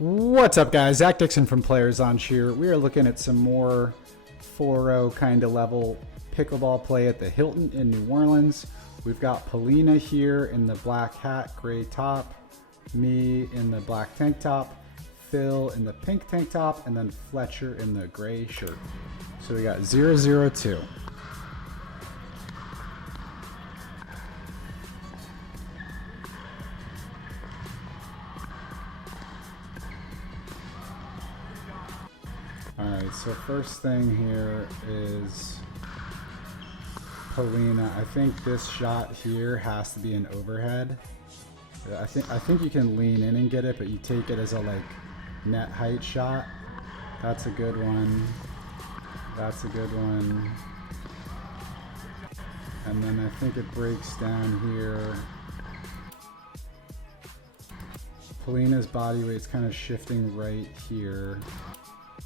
What's up, guys? Zach Dixon from Players on Cheer. We are looking at some more 4-0 kind of level pickleball play at the Hilton in New Orleans. We've got Polina here in the black hat, gray top, me in the black tank top, Phil in the pink tank top, and then Fletcher in the gray shirt. So we got 0-0-2. Alright, so first thing here is Polina. I think this shot here has to be an overhead. I think you can lean in and get it, but you take it as a like net height shot. That's a good one. That's a good one. And then I think it breaks down here. Polina's body weight's kind of shifting right here.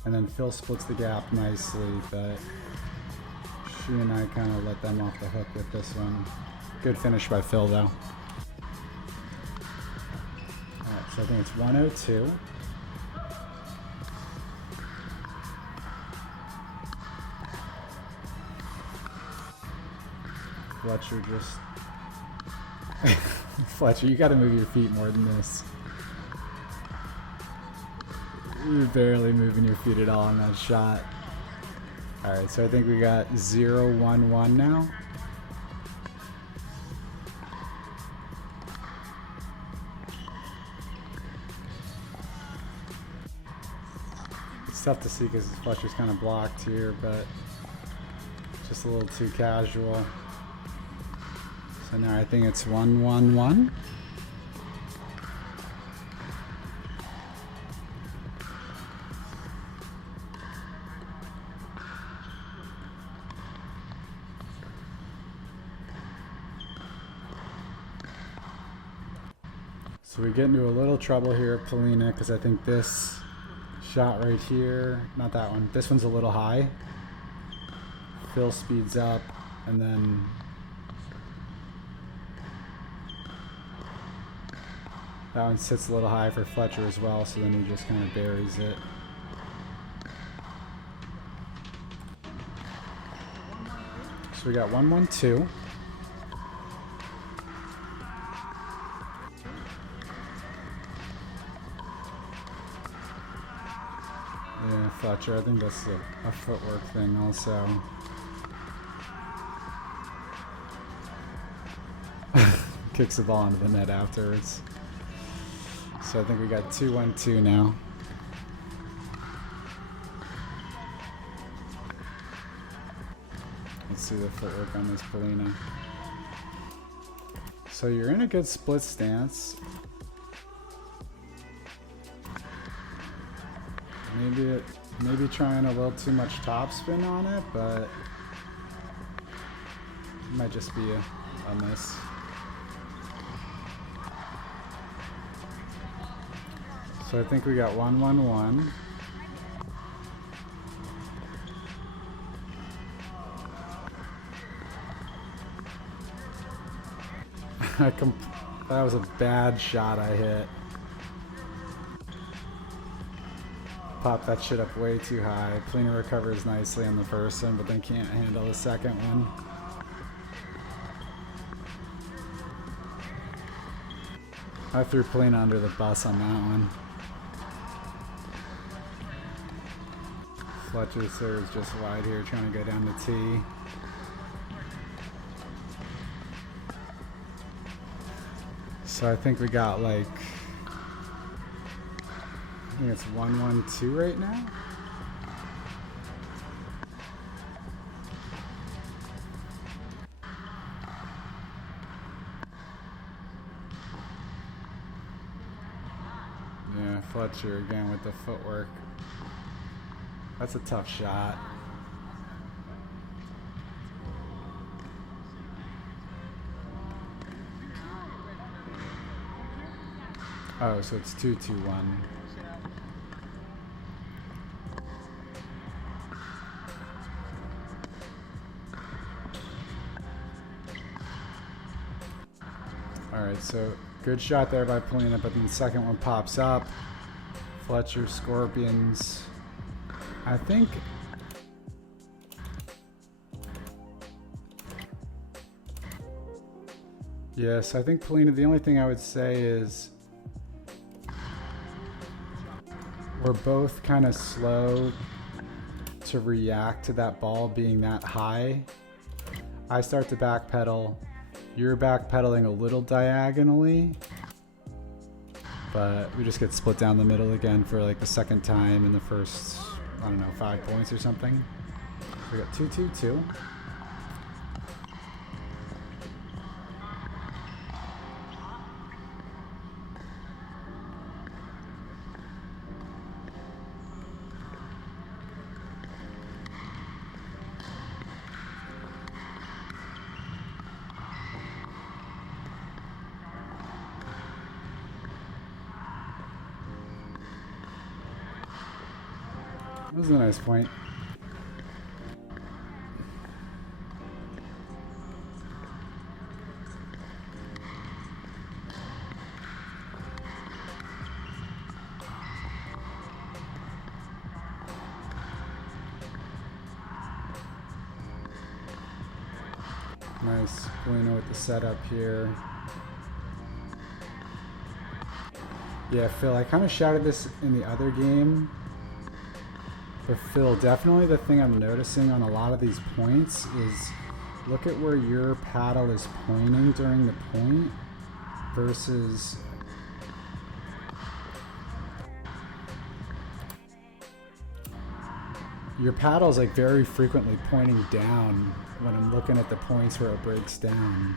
And then Phil splits the gap nicely, but she and I kind of let them off the hook with this one. Good finish by Phil, though. Alright, so I think it's 102. Fletcher just... Fletcher, you gotta move your feet more than this. You're barely moving your feet at all on that shot. Alright, so I think we got 0-1-1 now. It's tough to see because Fletcher's kind of blocked here, but just a little too casual. So now I think it's 1-1-1. So we get into a little trouble here at Polina because I think this shot right here, not that one, this one's a little high. Phil speeds up and then that one sits a little high for Fletcher as well, so then he just kind of buries it. So we got 1-1-2. Yeah, Fletcher, I think that's a footwork thing also. Kicks the ball into the net afterwards. So I think we got 2-1-2 now. Let's see the footwork on this Polina. So you're in a good split stance. Maybe trying a little too much topspin on it, but it might just be a miss. So I think we got 1-1-1. That was a bad shot I hit. Pop that shit up way too high. Polina recovers nicely on the first one, but then can't handle the second one. I threw Polina under the bus on that one. Fletcher serves just wide here, trying to go down the tee. So I think we got like, I think it's 1-1-2 right now. Yeah, Fletcher again with the footwork. That's a tough shot. Oh, so it's 2-2-1. Alright, so good shot there by Polina, but then the second one pops up. Fletcher, Scorpions. I think yes, I think Polina, the only thing I would say is we're both kind of slow to react to that ball being that high. I start to backpedal. You're backpedaling a little diagonally, but we just get split down the middle again for like the second time in the first, I don't know, 5 points or something. We got 2-2-2. This is a nice point. Nice. Polina with the setup here. Yeah, Phil, I kind of shouted this in the other game. But Phil, definitely the thing I'm noticing on a lot of these points is look at where your paddle is pointing during the point versus your paddle's like very frequently pointing down when I'm looking at the points where it breaks down.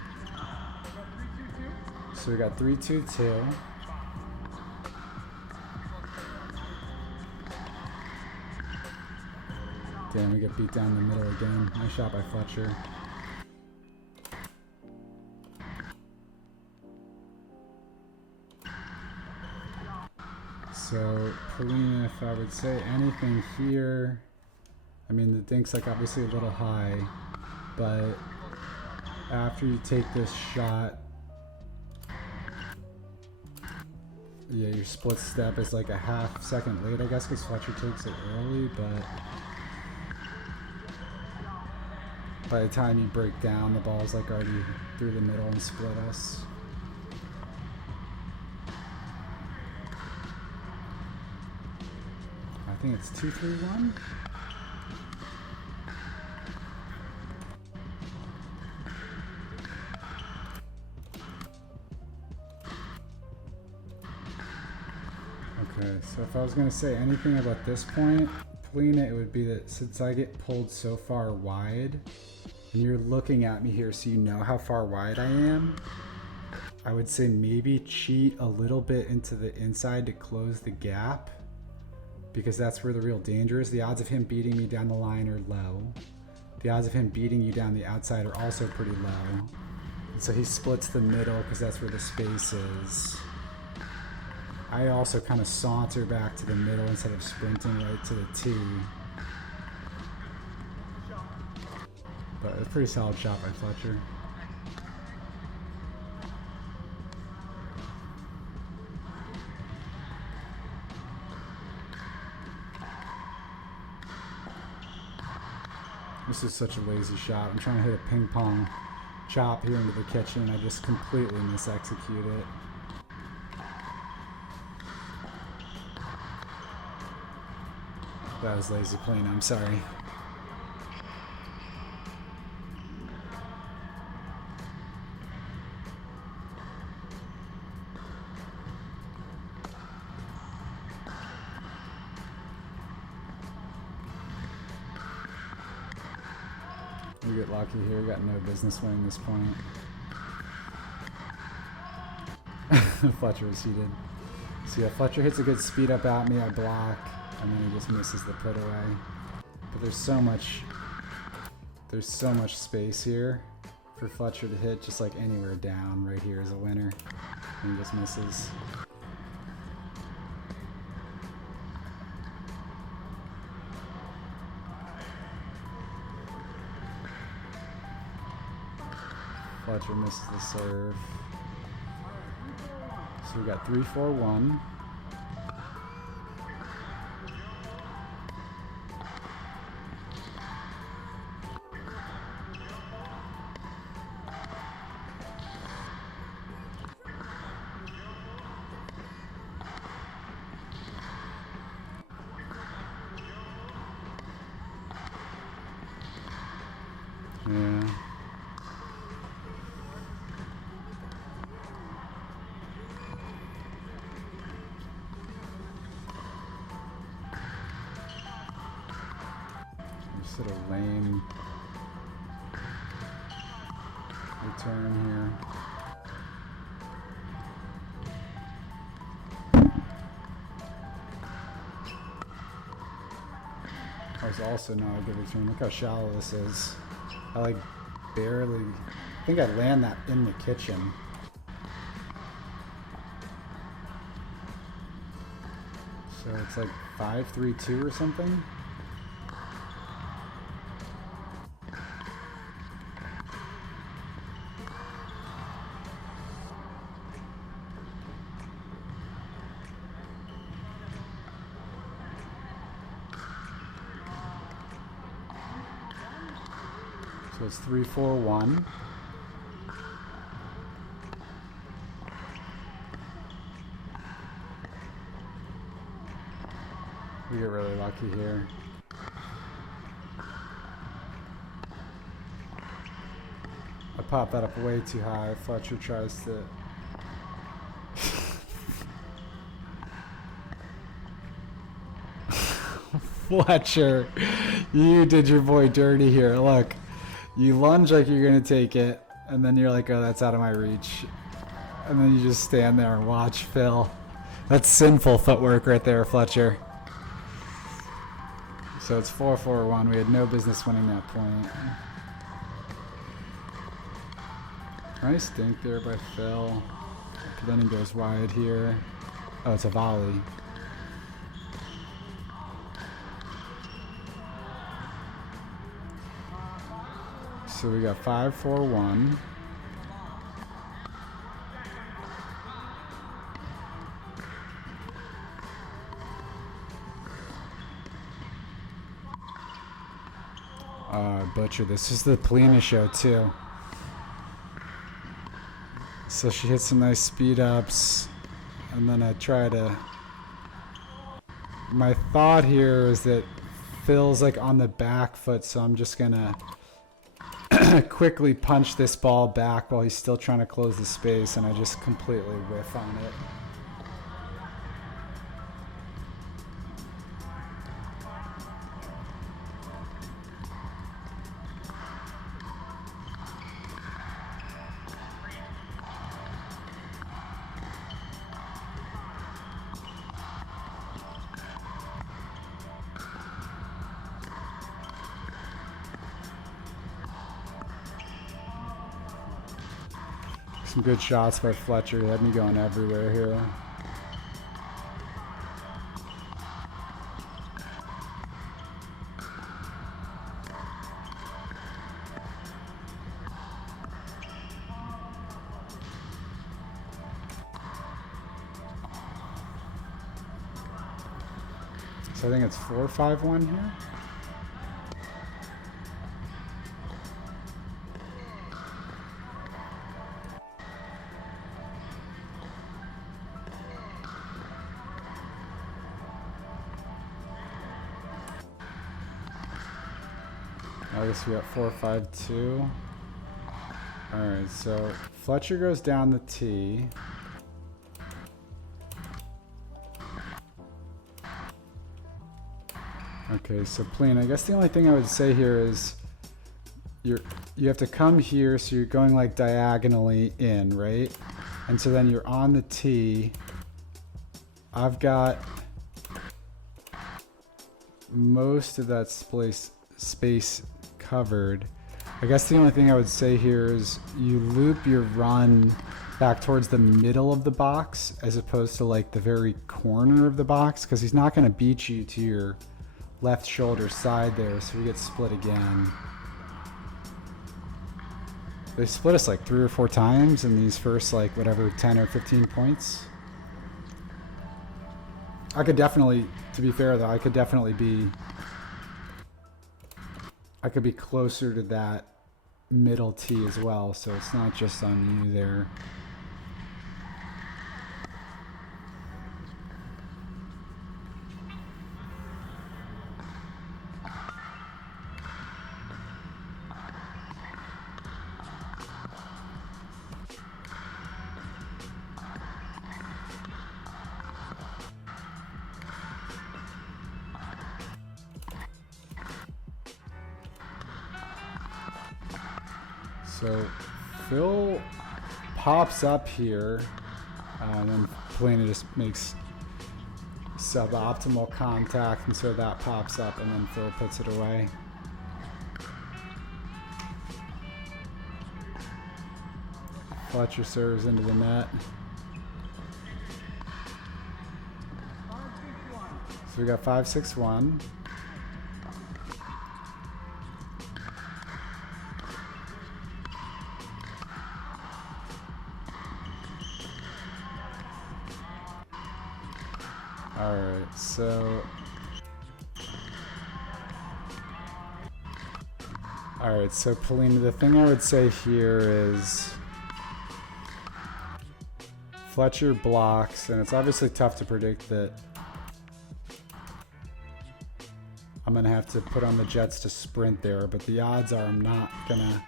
So we got 3-2-2. Damn, we get beat down the middle again. Nice shot by Fletcher. So, Polina, if I would say anything here, I mean, the dink's like obviously a little high, but after you take this shot, yeah, your split step is like a half second late, I guess, because Fletcher takes it early, but by the time you break down, the ball's like already through the middle and split us. I think it's 2-3-1. Okay, so if I was going to say anything about this point, Polina, it would be that since I get pulled so far wide, and you're looking at me here so you know how far wide I am, I would say maybe cheat a little bit into the inside to close the gap, because that's where the real danger is. The odds of him beating me down the line are low. The odds of him beating you down the outside are also pretty low. And so he splits the middle because that's where the space is. I also kind of saunter back to the middle instead of sprinting right to the tee. But a pretty solid shot by Fletcher. This is such a lazy shot. I'm trying to hit a ping pong chop here into the kitchen and I just completely misexecute it. That was lazy Polina, I'm sorry. We get lucky here, we got no business winning this point. Fletcher was seated. So yeah, Fletcher hits a good speed up at me, I block, and then he just misses the put away. But there's so much space here for Fletcher to hit just like anywhere down. Right here is a winner, and he just misses. Fletcher misses the serve. So we got 3-4-1. Sort of lame return here. That was also not a good return. Look how shallow this is. I like barely, I think I land that in the kitchen. So it's like 5-3-2 or something. So it's 3-4-1. We get really lucky here. I popped that up way too high. Fletcher tries to... Fletcher, you did your boy dirty here. Look. You lunge like you're gonna take it, and then you're like, oh, that's out of my reach. And then you just stand there and watch Phil. That's sinful footwork right there, Fletcher. So it's 4-4-1. We had no business winning that point. Nice dink there by Phil. But then he goes wide here. Oh, it's a volley. So we got 5-4-1. Butcher. This is the Polina show too. So she hits some nice speed ups, and then I try to. My thought here is that Phil's like on the back foot, so I'm just gonna quickly punch this ball back while he's still trying to close the space, and I just completely whiff on it. Some good shots by Fletcher. He had me going everywhere here. So I think it's 4-5-1 here. I guess we got 4-5-2. Alright, so Fletcher goes down the tee. Okay, so Polina, I guess the only thing I would say here is you have to come here, so you're going like diagonally in, right? And so then you're on the tee. I've got most of that space covered. I guess the only thing I would say here is you loop your run back towards the middle of the box as opposed to like the very corner of the box, because he's not going to beat you to your left shoulder side there, so we get split again. They split us like 3 or 4 times in these first like whatever 10 or 15 points. I could definitely, to be fair though, I could be closer to that middle tee as well, so it's not just on you there. So Phil pops up here, and then Polina just makes suboptimal contact, and so that pops up, and then Phil puts it away. Fletcher serves into the net. So we got 5-6-1. Alright, so... Alright, so Polina, the thing I would say here is... Fletcher blocks, and it's obviously tough to predict that I'm going to have to put on the Jets to sprint there, but the odds are I'm not going to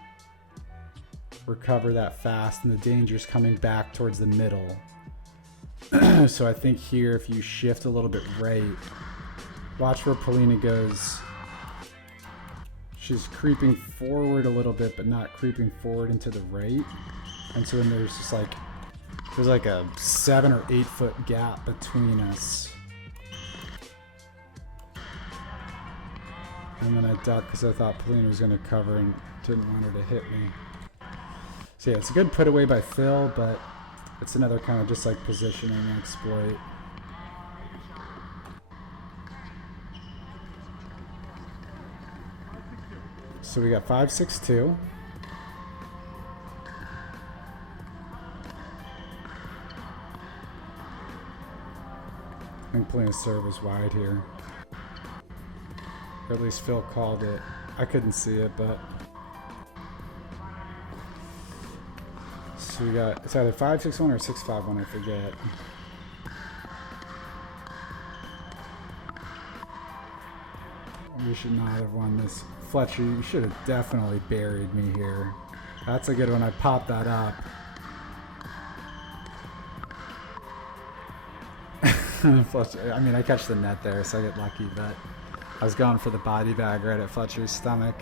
recover that fast, and the danger's coming back towards the middle. So I think here, if you shift a little bit right, watch where Polina goes. She's creeping forward a little bit, but not creeping forward into the right. And so then there's just like, there's like a 7 or 8 foot gap between us. And then I ducked because I thought Polina was going to cover and didn't want her to hit me. So yeah, it's a good put away by Phil, but it's another kind of just like positioning exploit. So we got 5-6-2. I think Polina's serve is wide here. Or at least Phil called it. I couldn't see it, but... So we got, it's either 5-6-1 or 6-5-1, I forget. We should not have won this. Fletcher, you should have definitely buried me here. That's a good one. I popped that up. Fletcher, I mean, I catch the net there, so I get lucky, but I was going for the body bag right at Fletcher's stomach.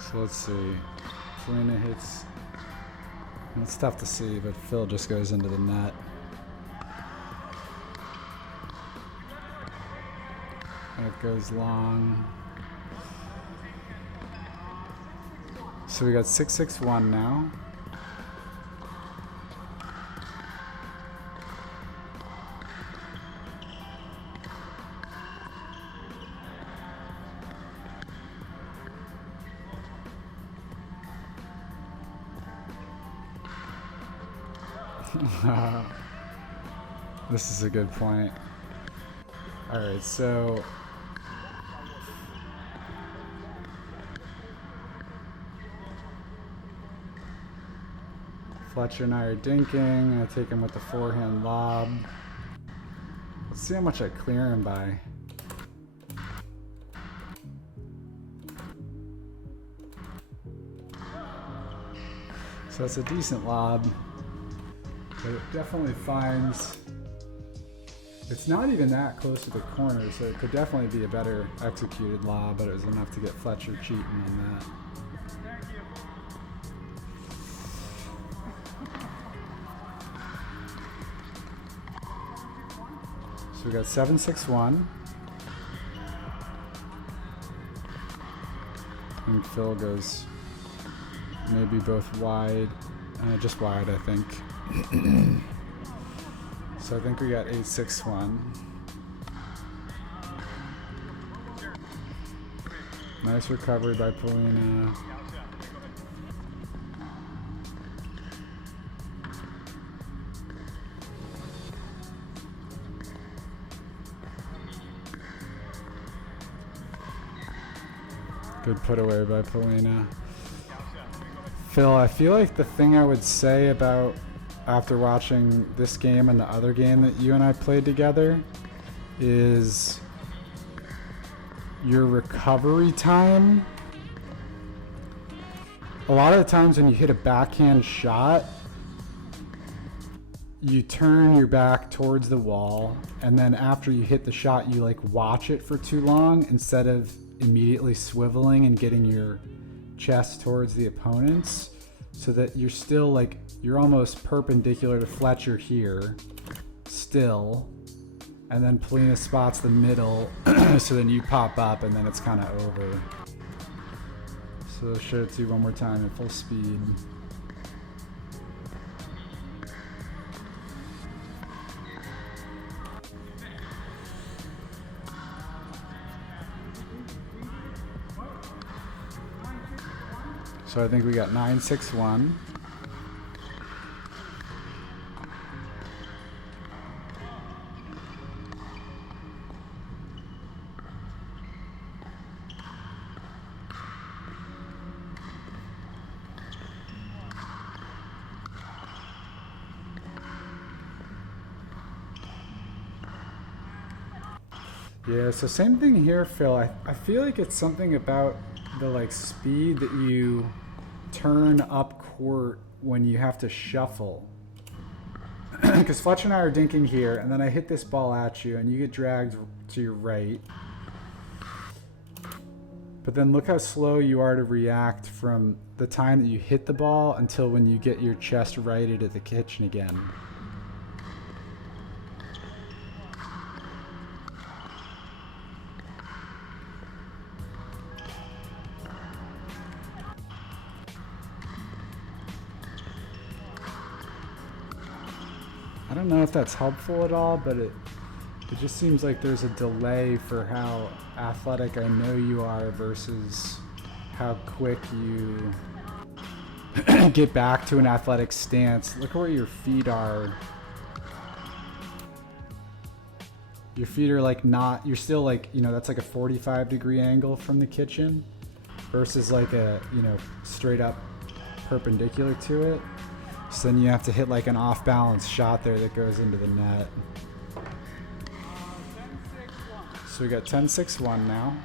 So let's see. Polina hits. It's tough to see, but Phil just goes into the net. That goes long. So we got 6-6-1 now. This is a good point. All right, so Fletcher and I are dinking. I take him with the forehand lob. Let's see how much I clear him by. So it's a decent lob, but it definitely finds, it's not even that close to the corner, so it could definitely be a better executed lob, but it was enough to get Fletcher cheating on that. So we got 7-6-1. And Phil goes maybe both wide, just wide, I think. So I think we got 8-6-1. Nice recovery by Polina. Good put away by Polina. Phil, I feel like the thing I would say about after watching this game and the other game that you and I played together is your recovery time. A lot of the times when you hit a backhand shot, you turn your back towards the wall, and then after you hit the shot, you like watch it for too long instead of immediately swiveling and getting your chest towards the opponents, so that you're still like, you're almost perpendicular to Fletcher here still, and then Polina spots the middle so then you pop up and then it's kind of over. So I'll show it to you one more time at full speed. So I think we got 9-6-1. Yeah, so same thing here, Phil. I feel like it's something about the like speed that you turn up court when you have to shuffle. Because Fletcher and I are dinking here, and then I hit this ball at you, and you get dragged to your right. But then look how slow you are to react from the time that you hit the ball until when you get your chest righted at the kitchen again. I don't know if that's helpful at all, but it just seems like there's a delay for how athletic I know you are versus how quick you get back to an athletic stance. Look where your feet are. Your feet are like not, you're still like, you know, that's like a 45-degree angle from the kitchen versus like a, you know, straight up perpendicular to it. So then you have to hit like an off-balance shot there that goes into the net. So we got 10-6-1 now.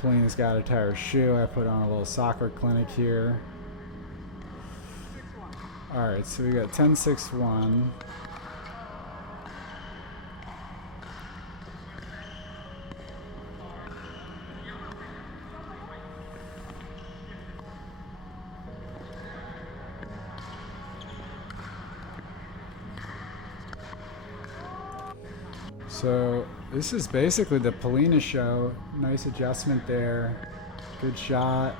Polina's got to tie her shoe. I put on a little soccer clinic here. Alright, so we got 10-6-1. So this is basically the Polina show. Nice adjustment there. Good shot.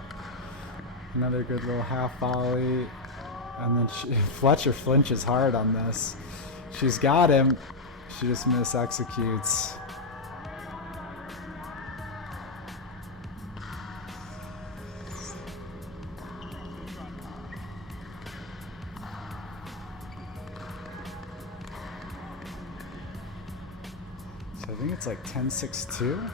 Another good little half volley. And then Fletcher flinches hard on this. She's got him. She just mis-executes. So I think it's like 10-6-2.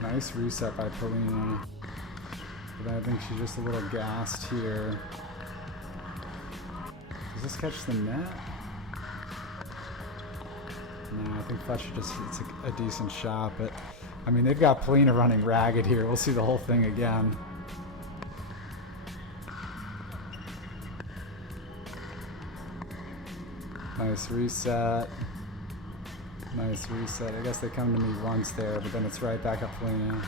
Nice reset by Polina. But I think she's just a little gassed here. Does this catch the net? No, I think Fletcher just hits a decent shot, but I mean, they've got Polina running ragged here. We'll see the whole thing again. Nice reset. Nice reset. I guess they come to me once there, but then it's right back at Polina.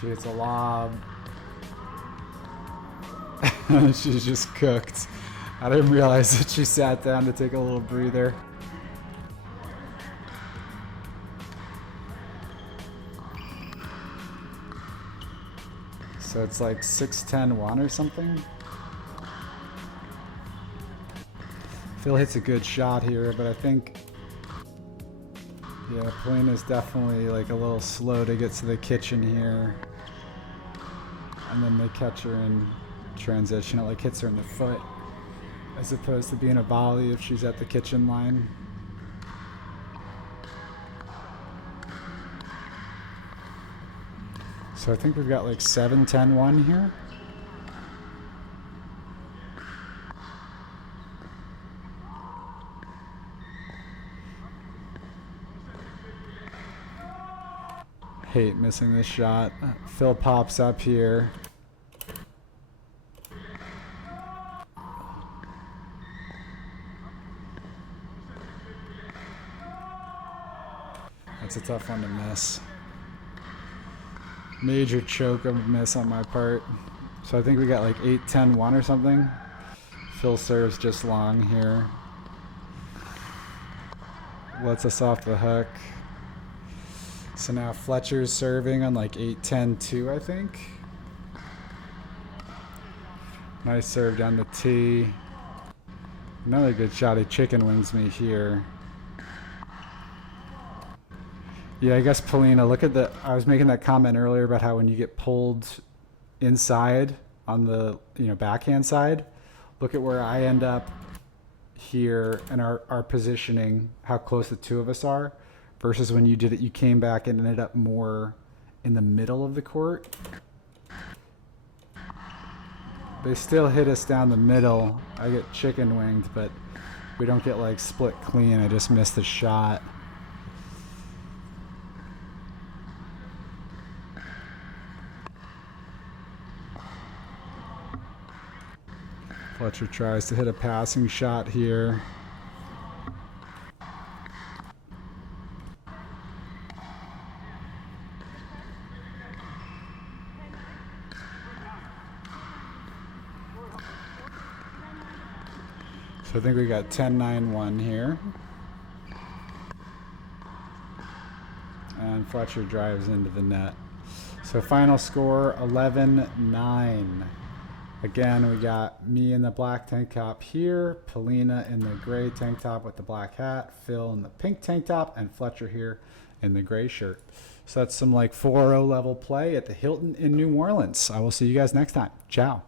She hits a lob. She's just cooked. I didn't realize that she sat down to take a little breather. So it's like 6-10-1 or something. Phil hits a good shot here, but I think, yeah, Polina's definitely like a little slow to get to the kitchen here. And then they catch her in transition. It like hits her in the foot as opposed to being a volley if she's at the kitchen line. So I think we've got like 7-10-1 here. Hate missing this shot. Phil pops up here. That's a tough one to miss. Major choke of a miss on my part. So I think we got like 8-10-1 or something. Phil serves just long here. Lets us off the hook. So now Fletcher's serving on like 8-10-2, I think. Nice serve down the tee. Another good shot. He chicken wings me here. Yeah, I guess Polina, look at the, I was making that comment earlier about how when you get pulled inside on the, backhand side, look at where I end up here and our positioning, how close the two of us are, versus when you did it, you came back and ended up more in the middle of the court. They still hit us down the middle. I get chicken winged, but we don't get like split clean. I just missed the shot. Fletcher tries to hit a passing shot here. So I think we got 10-9-1 here. And Fletcher drives into the net. So final score 11-9. Again, we got me in the black tank top here, Polina in the gray tank top with the black hat, Phil in the pink tank top, and Fletcher here in the gray shirt. So that's some like 4-0 level play at the Hilton in New Orleans. I will see you guys next time. Ciao.